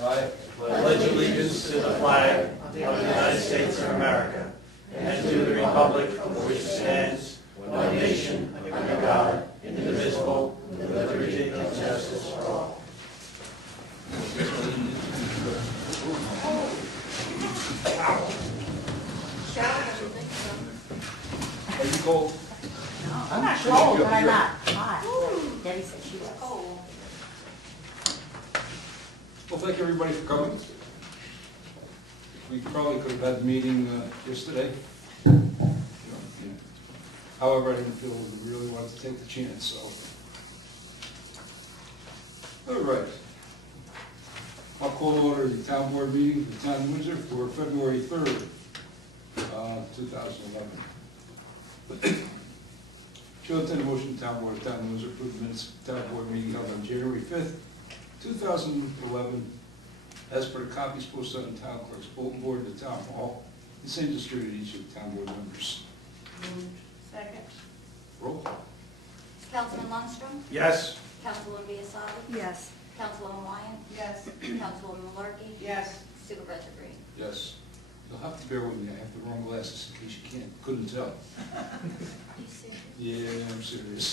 I pledge allegiance to the flag of the United States of America and to the republic for which it stands, one nation, under God, indivisible, with liberty and justice for all. Are you cold? I'm not cold, but I'm not hot. Debbie said she was cold. Well, thank everybody for coming. We probably could have had the meeting yesterday. However, I didn't feel we really wanted to take the chance, so. All right. I'll call to order the town board meeting for the town of Windsor for February 3rd, 2011. Chair will entertain a motion, town board of town of Windsor approve the minutes of the town board meeting held on January 5th, 2011, as per the copies posted on the town clerk's bulletin board at the town hall, the same distributed to each of the town board members. Moved. Second. Roll call. Councilman Lundstrom? Yes. Councilwoman Biassatti? Yes. Councilwoman Wyatt? Yes. Councilwoman Malarkey? Yes. Supervisor Green? Yes. You'll have to bear with me, I have the wrong glasses in case you couldn't tell. You serious? Yeah, I'm serious.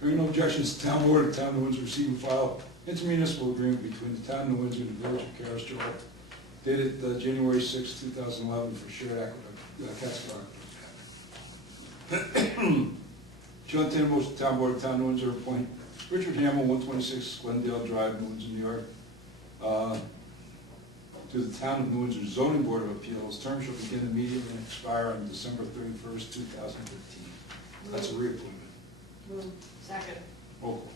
Hearing no objections, the town board of the town of Windsor receive and file intermunicipal agreement between the town of Windsor and the village of Carrollton, dated January 6, 2011 for shared Catskill. Chair will entertain a motion, the town board of the town of Windsor appoint Richard Hamill, 126 Glendale Drive, New Windsor, New York, to the town of New Windsor zoning board of appeals. Term shall begin immediately and expire on December 31st, 2015. That's a reappointment. Moved. Second. Roll call.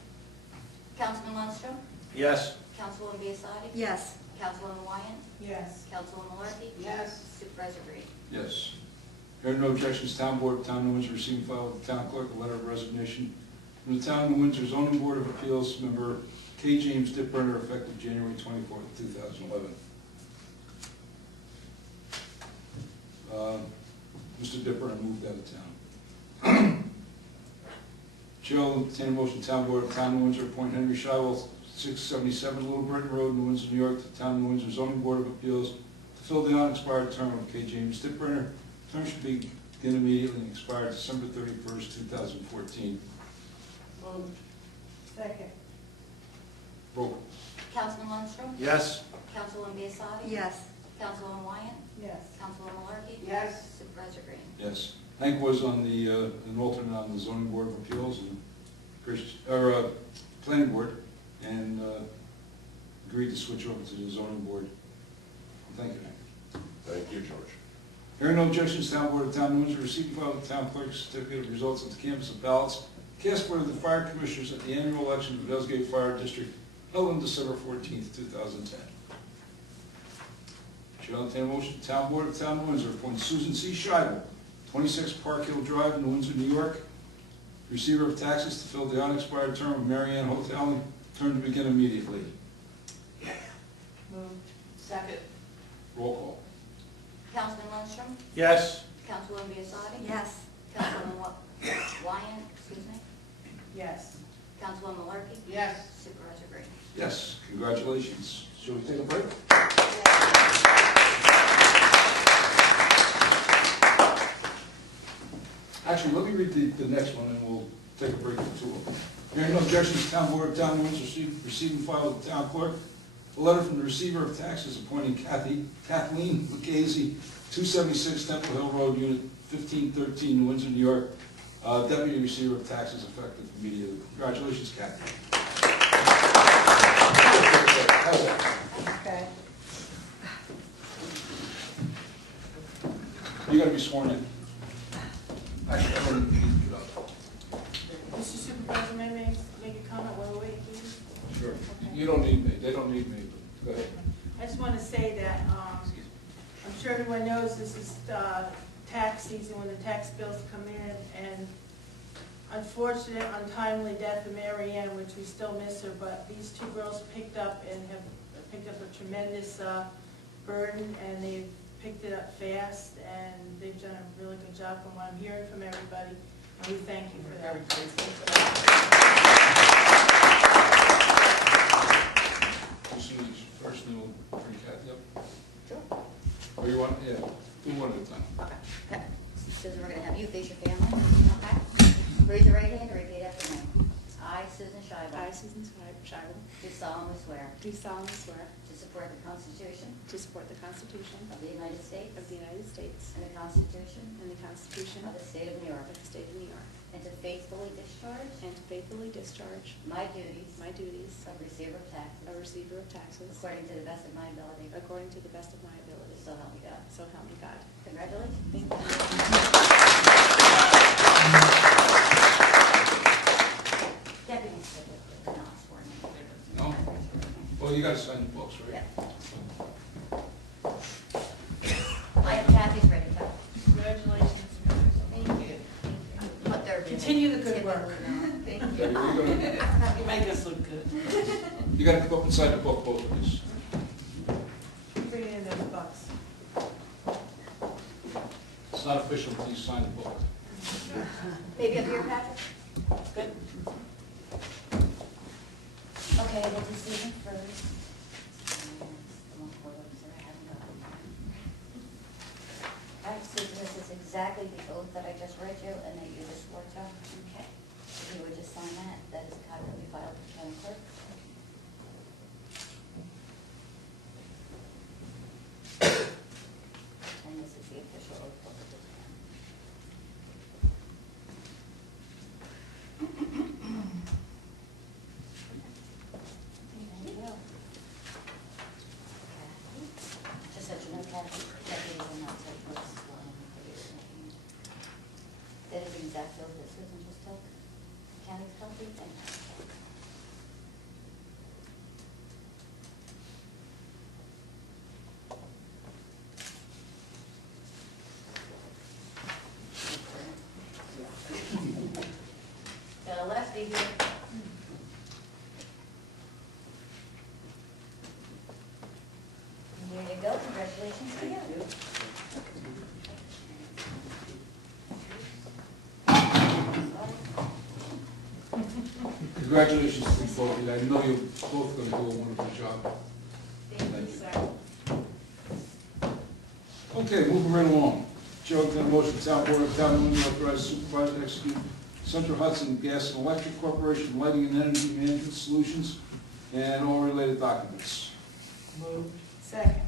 Councilman Lundstrom? Yes. Councilwoman Biassatti? Yes. Councilwoman Wyatt? Yes. Councilwoman Malarkey? Yes. Supervisor Green? Yes. Hearing no objections, town board of town of New Windsor receive and file with the town clerk a letter of resignation from the town of New Windsor zoning board of appeals member K. James Dipbrenner, effective January 24th, 2011. Mr. Dipbrenner moved out of town. Chair will entertain a motion, town board of town of New Windsor appoint Henry Shywell, 677 Little Britain Road, New Windsor, New York, to the town of New Windsor zoning board of appeals to fill the unexpired term of K. James Dipbrenner. Term should begin immediately and expire December 31st, 2014. Moved. Second. Roll call. Councilman Lundstrom? Yes. Councilwoman Biassatti? Yes. Councilwoman Wyatt? Yes. Councilwoman Malarkey? Yes. Supervisor Green? Yes. Hank was on the, an alternate on the zoning board of appeals and, planning board, and agreed to switch over to the zoning board. Thank you, Hank. Thank you, George. Hearing no objections, town board of town of Windsor receive and file with the town clerk's certificate of results of the canvass of ballots cast for the fire commissioners at the annual election of the Ellsgate Fire District held on December 14th, 2010. Chair will entertain a motion, town board of town of Windsor appoint Susan C. Scheibel, 26 Park Hill Drive, New Windsor, New York, receiver of taxes to fill the unexpired term of Mary Ann Hotel, term to begin immediately. Moved. Second. Roll call. Councilman Lundstrom? Yes. Councilwoman Biassatti? Yes. Councilwoman Wyatt? Excuse me? Yes. Councilwoman Malarkey? Yes. Supervisor Green? Yes, congratulations. Shall we take a break? Actually, let me read the next one and we'll take a break for 2 of them. Hearing no objections, town board of town of Windsor receive and file with the town clerk a letter from the receiver of taxes appointing Kathleen Lucchese, 276 Temple Hill Road, Unit 1513, New Windsor, New York, deputy receiver of taxes effective immediately. Congratulations, Kathy. Okay. You got to be sworn in. Actually, I don't need to get up. Mr. Supervisor, may I make a comment while we wait, please? Sure. Okay. You don't need me. They don't need me, but go ahead. I just want to say that I'm sure everyone knows this is tax season when the tax bills come in, and unfortunate, untimely death of Mary Ann, which we still miss her, but these 2 girls picked up and have picked up a tremendous burden, and they've picked it up fast, and they've done a really good job from what I'm hearing from everybody, and we thank you for that. I, Susan Scheibel, I, Susan Scheibel, do solemnly swear do solemnly swear to support the Constitution to support the Constitution of the United States of the United States and the Constitution and the Constitution of the State of New York, of the State of New York, and to faithfully discharge and to faithfully discharge my duties my duties of receiver of of taxes receiver of taxes according to the best of my ability. according to the best of my ability. So help me God. So help me God. Congratulations. Thank you. Deputy Secretary, not sworn in. No? Well, you gotta sign the books, right? I have Kathy's ready to. Congratulations. Thank you. But they're Continue the good work. Thank Okay, you. you're gonna- You make us look good. You gotta come up and sign the book, both of these. Bring in those bucks. It's not official until you sign the book. Maybe up here, Patrick? Good. Okay, we'll do Susan first. The one for those that I haven't gotten. All right, Susan, this is exactly the oath that I just read you and that you just swore to. Okay. If you would just sign that, that is a copy that we filed with the town clerk. And this is the official oath book of the town. Thank you. Just so you know, Kathy, Kathy will not take what's going on for you. That is the exact oath that Susan just took. County's copy, thank you. Got a lefty here. Here you go, congratulations to you. Congratulations to you both of you. I know you're both gonna do a wonderful job. Thank you, sir. Okay, moving right along. Chair will entertain a motion, town board of town of Windsor authorizes supervisor to execute Central Hudson Gas and Electric Corporation Lighting and Energy Management Solutions and all related documents. Moved. Second.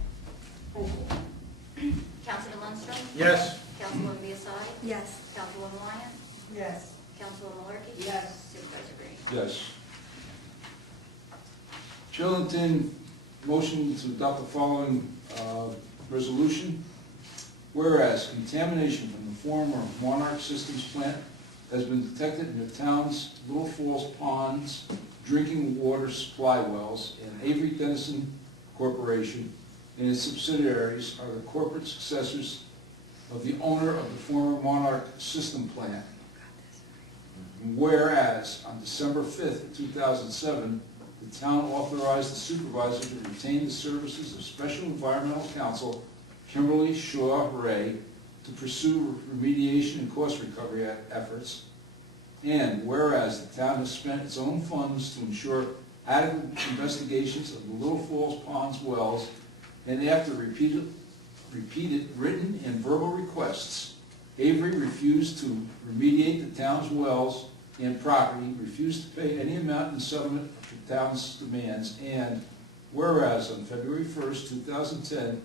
Councilman Lundstrom? Yes. Councilwoman Biassadi? Yes. Councilwoman Wyatt? Yes. Councilwoman Malarkey? Yes. Supervisor Green? Yes. Chair will entertain motion to adopt the following resolution. Whereas contamination from the former Monarch Systems plant has been detected in the town's Little Falls Ponds drinking water supply wells, and Avery Dennison Corporation and its subsidiaries are the corporate successors of the owner of the former Monarch System plant. Whereas on December 5th, 2007, the town authorized the supervisor to retain the services of Special Environmental Counsel Kimberly Shaw Ray to pursue remediation and cost recovery efforts. And whereas the town has spent its own funds to ensure adequate investigations of the Little Falls Ponds wells, and after repeated written and verbal requests, Avery refused to remediate the town's wells and property, refused to pay any amount in settlement of the town's demands, and whereas on February 1st, 2010,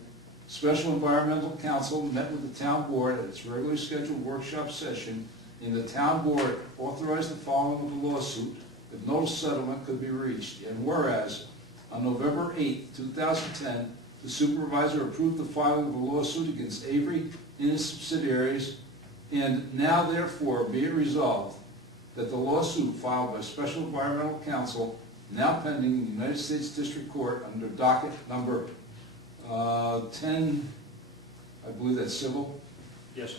Special Environmental Counsel met with the town board at its regularly scheduled workshop session, and the town board authorized the following of the lawsuit if no settlement could be reached. And whereas on November 8th, 2010, the supervisor approved the filing of a lawsuit against Avery and its subsidiaries, and now therefore be it resolved that the lawsuit filed by Special Environmental Counsel, now pending in the United States District Court under docket number 10, I believe that's civil, Yes.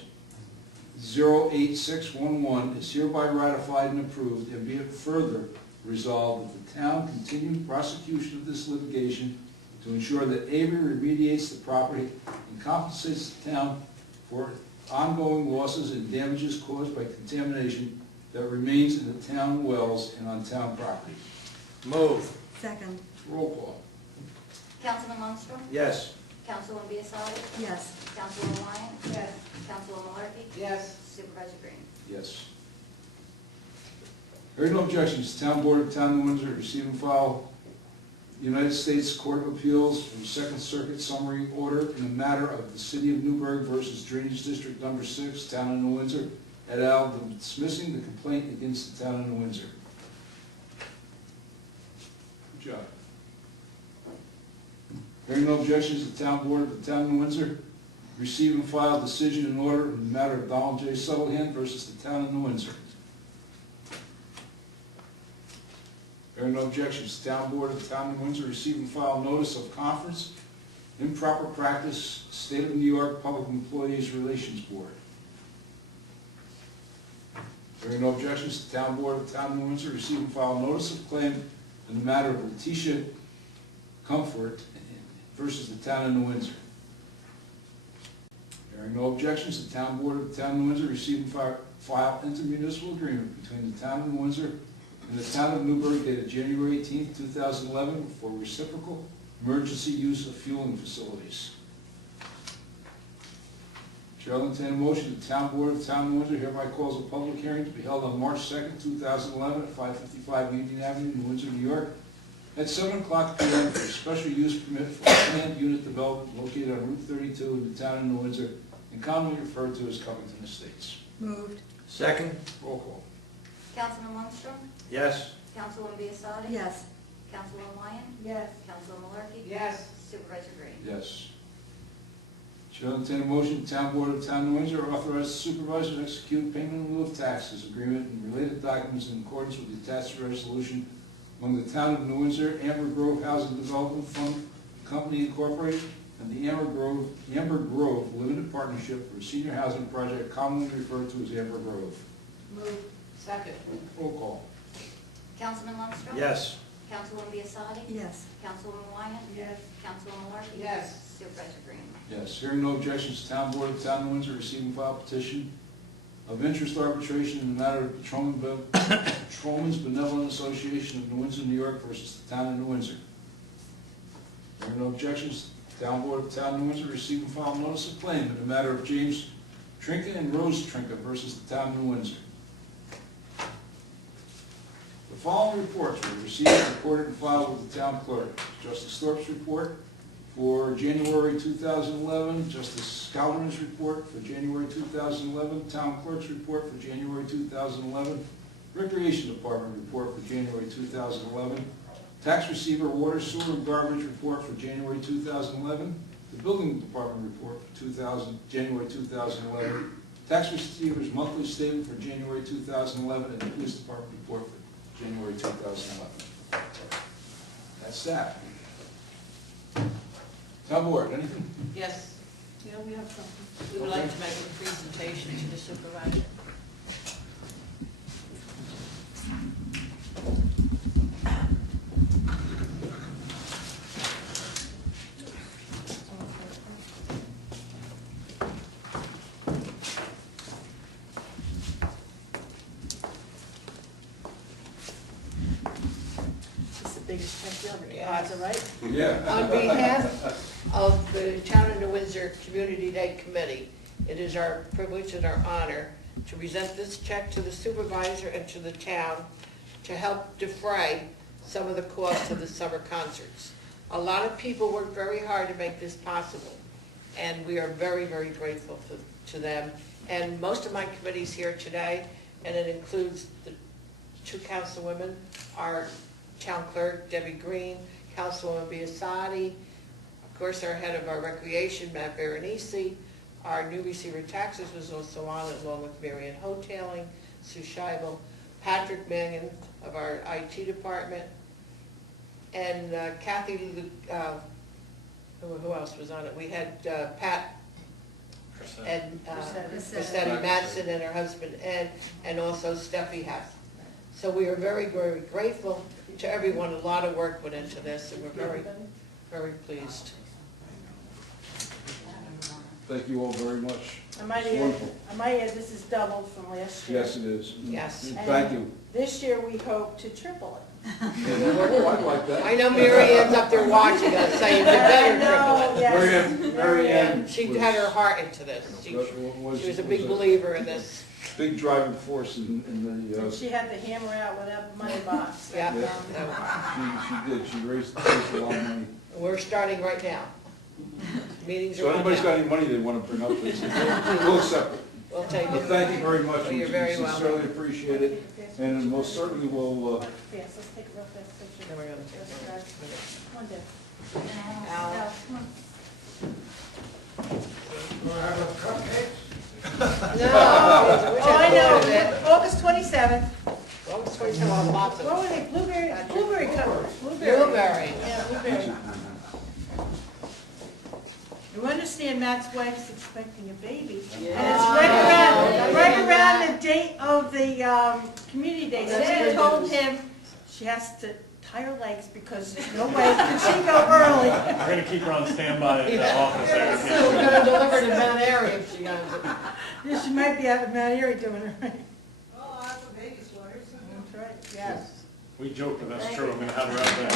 08611, is hereby ratified and approved, and be it further resolved that the town continue prosecution of this litigation to ensure that Avery remediates the property and compensates the town for ongoing losses and damages caused by contamination that remains in the town wells and on town property. Move. Second. Roll call. Councilman Lundstrom? Yes. Councilwoman Biassadi? Yes. Councilwoman Wyatt? Yes. Councilwoman Malarkey? Yes. Supervisor Green? Yes. Hearing no objections, the Town Board of Town of Windsor receive and file United States Court of Appeals from Second Circuit summary order in the matter of the City of Newburgh versus Drainage District Number 6, Town of New Windsor, et al., dismissing the complaint against the Town of New Windsor. Good job. Hearing no objections, the Town Board of the Town of New Windsor receive and file decision in order in the matter of Donald J. Sutherland versus the Town of New Windsor. Hearing no objections, the Town Board of the Town of New Windsor receive and file notice of conference, improper practice, State of New York Public Employees Relations Board. Hearing no objections, the Town Board of the Town of New Windsor receive and file notice of claim in the matter of Letitia Comfort versus the Town of New Windsor. Hearing no objections, the Town Board of the Town of New Windsor receive and file intermunicipal agreement between the Town of New Windsor and the Town of Newburgh dated January 18, 2011 for reciprocal emergency use of fueling facilities. Chair will entertain a motion. The Town Board of the Town of New Windsor hereby calls a public hearing to be held on March 2nd, 2011 at 555 Union Avenue, New Windsor, New York at 7 o'clock p.m. for a special use permit for a planned unit development located on Route 32 in the Town of New Windsor and commonly referred to as Covington Estates. Moved. Second? Roll call. Councilman Lundstrom? Yes. Councilwoman Biassadi? Yes. Councilwoman Wyan? Yes. Councilwoman Malarkey? Yes. Supervisor Green? Yes. Chair will entertain a motion. The Town Board of the Town of New Windsor authorize the supervisor to execute payment in lieu of taxes agreement and related documents in accordance with the attached resolution among the Town of New Windsor, Amber Grove Housing Development Fund Company Incorporated, and the Amber Grove Limited Partnership for a senior housing project commonly referred to as Amber Grove. Move. Second. Roll call. Councilman Lundstrom? Yes. Councilwoman Biassadi? Yes. Councilwoman Wyan? Yes. Councilwoman Malarkey? Yes. Supervisor Green? Yes. Hearing no objections, the Town Board of the Town of New Windsor receive and file petition of interest arbitration in the matter of Patrolmen's Benevolent Association of New Windsor, New York versus the Town of New Windsor. Hearing no objections, the Town Board of the Town of New Windsor receive and file notice of claim in the matter of James Trinka and Rose Trinka versus the Town of New Windsor. The following reports were received, recorded, and filed with the Town Clerk. Justice Thorpe's report for January 2011, Justice Scalderon's report for January 2011, Town Clerk's report for January 2011, Recreation Department report for January 2011, Tax Receiver Water, Sewer, and Garbage report for January 2011, the Building Department report for January 2011, Tax Receiver's monthly statement for January 2011, and the Police Department report for January 2011. That's that. Town Board, anything? Yes, Yeah, we have something. we would like to make a presentation to the supervisor. This is the biggest check you ever Yeah. deposit, right? Yeah. On behalf of the Town of New Windsor Community Day Committee, it is our privilege and our honor to present this check to the supervisor and to the town to help defray some of the costs of the summer concerts. A lot of people worked very hard to make this possible, and we are very, very grateful to them. And most of my committee's here today, and it includes the two councilwomen, our town clerk, Debbie Green, Councilwoman Biassadi, of course, our head of our recreation, Matt Veronese, our new receiver of taxes was also on, along with Marion Hoteling, Sue Scheibel, Patrick Mangan of our IT department, and Kathy, who else was on it? We had Pat and Chrisetti Matson and her husband Ed, and also Steffi Hess. So we are very, very grateful to everyone. A lot of work went into this, and we're very, very pleased. Thank you all very much. I might It's add, wonderful. this is doubled from last year. Yes, it is. Yes. And thank you. This year, we hope to triple it. Oh, I like that. I know Mary Ann's up there watching us saying, you better triple it. Yes. Mary Ann She had her heart into this. She was a big believer in this. big driving force in the, And she had to hammer out without the money box. Yeah, she did, she raised a lot of money. we're starting right now. Meetings are So on anybody's got now. any money they want to bring up, we'll accept it. We'll take Well, it. thank you very much, Oh, we you're very welcome. sincerely appreciate it, and most certainly will, Yes, let's take a real fast picture. Then we're gonna take Yes, care of guys. it. Come on, Deb. Al. Al, come on. No. Oh, I know, August 27th. August 27th, lots of. What were they, blueberry cover? Blueberry. Yeah, blueberry. You understand Matt's wife's expecting a baby, and it's right around the date of the community day. So she told him she has to tie her legs because there's no way can she go early. We're gonna keep her on standby at the office. So we're gonna deliver to Mount Airy if she has it. Yeah, she might be out of Mount Airy doing it right. Oh, that's what Vegas waters. That's right, yes. We joke, but that's true. I'm gonna have her out there.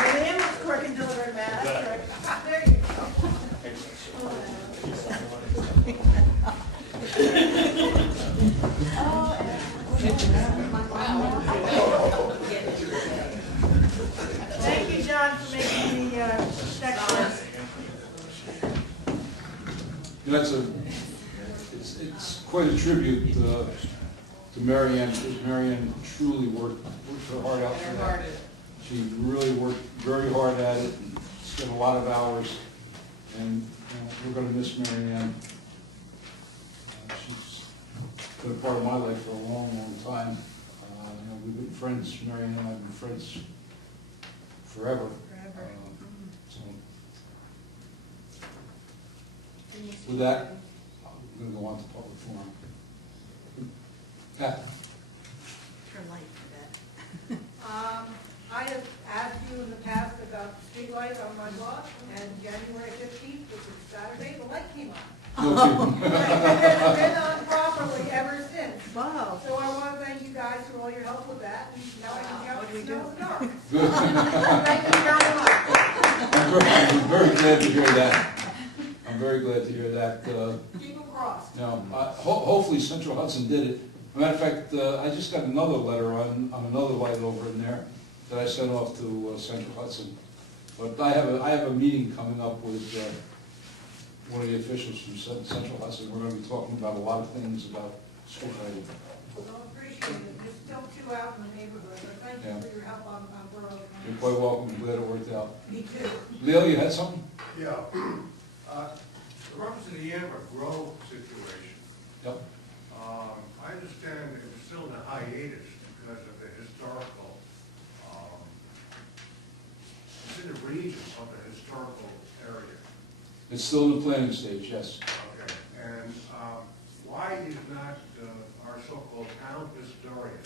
And the ambulance corps can deliver it, Matt, that's right. There you go. Thank you, John, for making the checklist. you know, it's quite a tribute to Mary Ann, because Mary Ann truly worked her heart out for that. She really worked very hard at it, and spent a lot of hours, and we're gonna miss Mary Ann. She's been a part of my life for a long, long time. We've been friends, Mary Ann and I have been friends forever. So, with that, I'm gonna go on to public forum. Pat? Her life for that. I have asked you in the past about the street light on my block, and January 15th, which is Saturday, the light came on. No kidding. It's been on properly ever since. Wow. So I want to thank you guys for all your help with that, and now I can count the snow in the dark. Good. Thank you very much. I'm very glad to hear that. I'm very glad to hear that. Keep them crossed. Hopefully Central Hudson did it. As a matter of fact, I just got another letter on another light over in there that I sent off to Central Hudson. But I have a meeting coming up with one of the officials from Central Hudson. We're going to be talking about a lot of things about street lighting. Well, appreciate it. There's still two out in the neighborhood, but thank you for your help on Borough. You're quite welcome. I'm glad it worked out. Me too. Leo, you had something? Yeah, the reference to the Amber Grove situation, Yep. I understand it was still in a hiatus because of the historical, it's in the region of the historical area. It's still in the planning stage, yes. Okay, and why is not our so-called town historian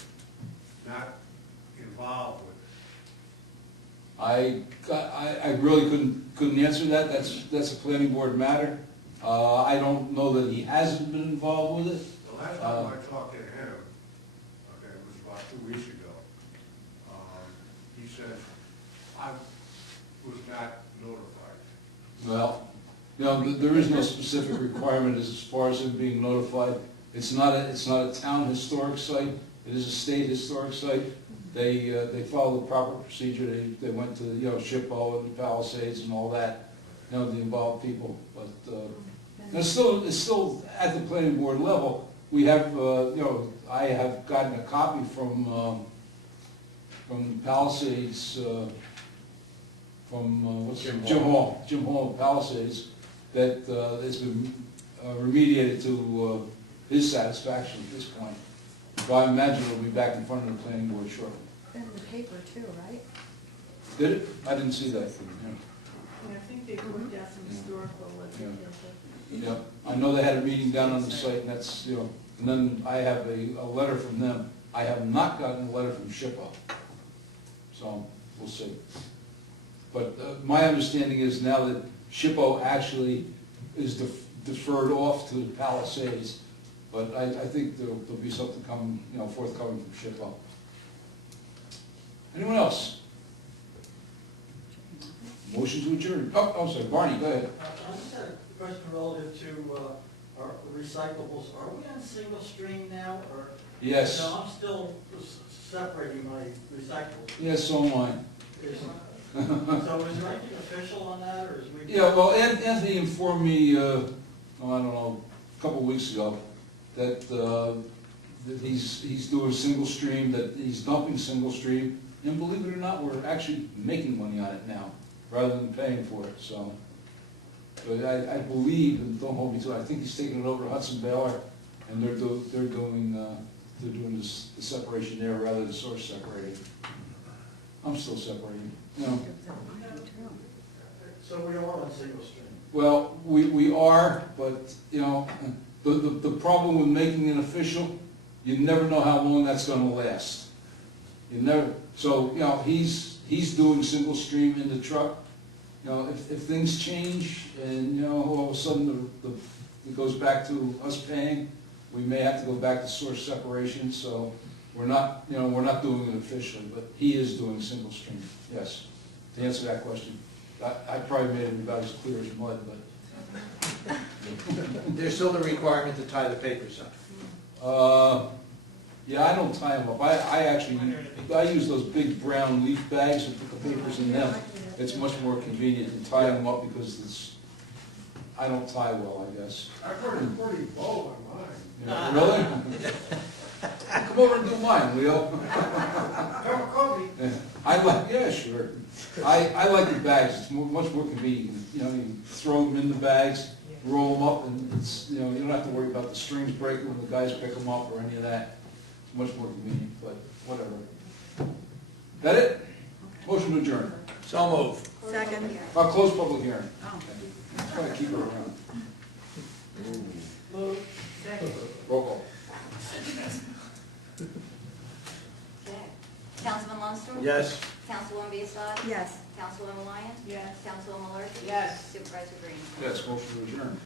not involved with it? I really couldn't answer that. That's a planning board matter. I don't know that he hasn't been involved with it. The last time I talked to him, okay, it was about 2 weeks ago, he said, I was not notified. Well, there is no specific requirement as far as him being notified. It's not a town historic site. It is a state historic site. They follow the proper procedure. They went to, SHPO and the Palisades and all that, the involved people. But it's still at the planning board level. We have, I have gotten a copy from Palisades, from Jim Hall of Palisades, that has been remediated to his satisfaction at this point. So I imagine it'll be back in front of the planning board shortly. In the paper too, right? Did it? I didn't see that from him. Yeah, I think they worked out some historical. Yeah, I know they had a meeting down on the site, and that's, and then I have a letter from them. I have not gotten a letter from SHPO, so we'll see. But my understanding is now that SHPO actually is deferred off to the Palisades, but I think there'll be something coming, forthcoming from SHPO. Anyone else? Motion to adjourn. Oh, I'm sorry, Barney, go ahead. I just had a question relative to our recyclables. Are we on single stream now, or? Yes. No, I'm still separating my recyclables. Yes, so am I. So is there anything official on that, or is we? Yeah, well, Anthony informed me, I don't know, a couple of weeks ago, that he's doing single stream, that he's dumping single stream, and believe it or not, we're actually making money on it now, rather than paying for it, so. But I believe, and don't hold me to it, I think he's taking it over to Hudson Baylor, and they're doing this, the separation there rather than source separating. I'm still separating, you know. So we are on single stream. Well, we are, but, you know, the problem with making it official, you never know how long that's gonna last. You never, so, you know, he's doing single stream in the truck. You know, if things change and, you know, all of a sudden it goes back to us paying, we may have to go back to source separation, so we're not, you know, we're not doing it officially, but he is doing single stream, yes, to answer that question. I probably made it about as clear as mud, but. There's still the requirement to tie the papers up. Yeah, I don't tie them up. I actually, I use those big brown leaf bags and put the papers in them. It's much more convenient than tying them up because it's, I don't tie well, I guess. I've heard it pretty low on mine. Yeah, really? Come over and do mine, Leo. Have a coffee. I like, yeah, sure. I like the bags. It's much more convenient. You know, you throw them in the bags, roll them up, and it's, you know, you don't have to worry about the strings breaking when the guys pick them up or any of that. It's much more convenient, but whatever. That it? Motion to adjourn. So move. Second. I'll close public hearing. Oh. Try to keep it around. Move. Second. Roll call. Okay. Councilman Munster? Yes. Councilwoman Beasley? Yes. Councilwoman Lyons? Yes. Councilwoman Malarkey? Yes. Supervisor Green? Yes, motion to adjourn.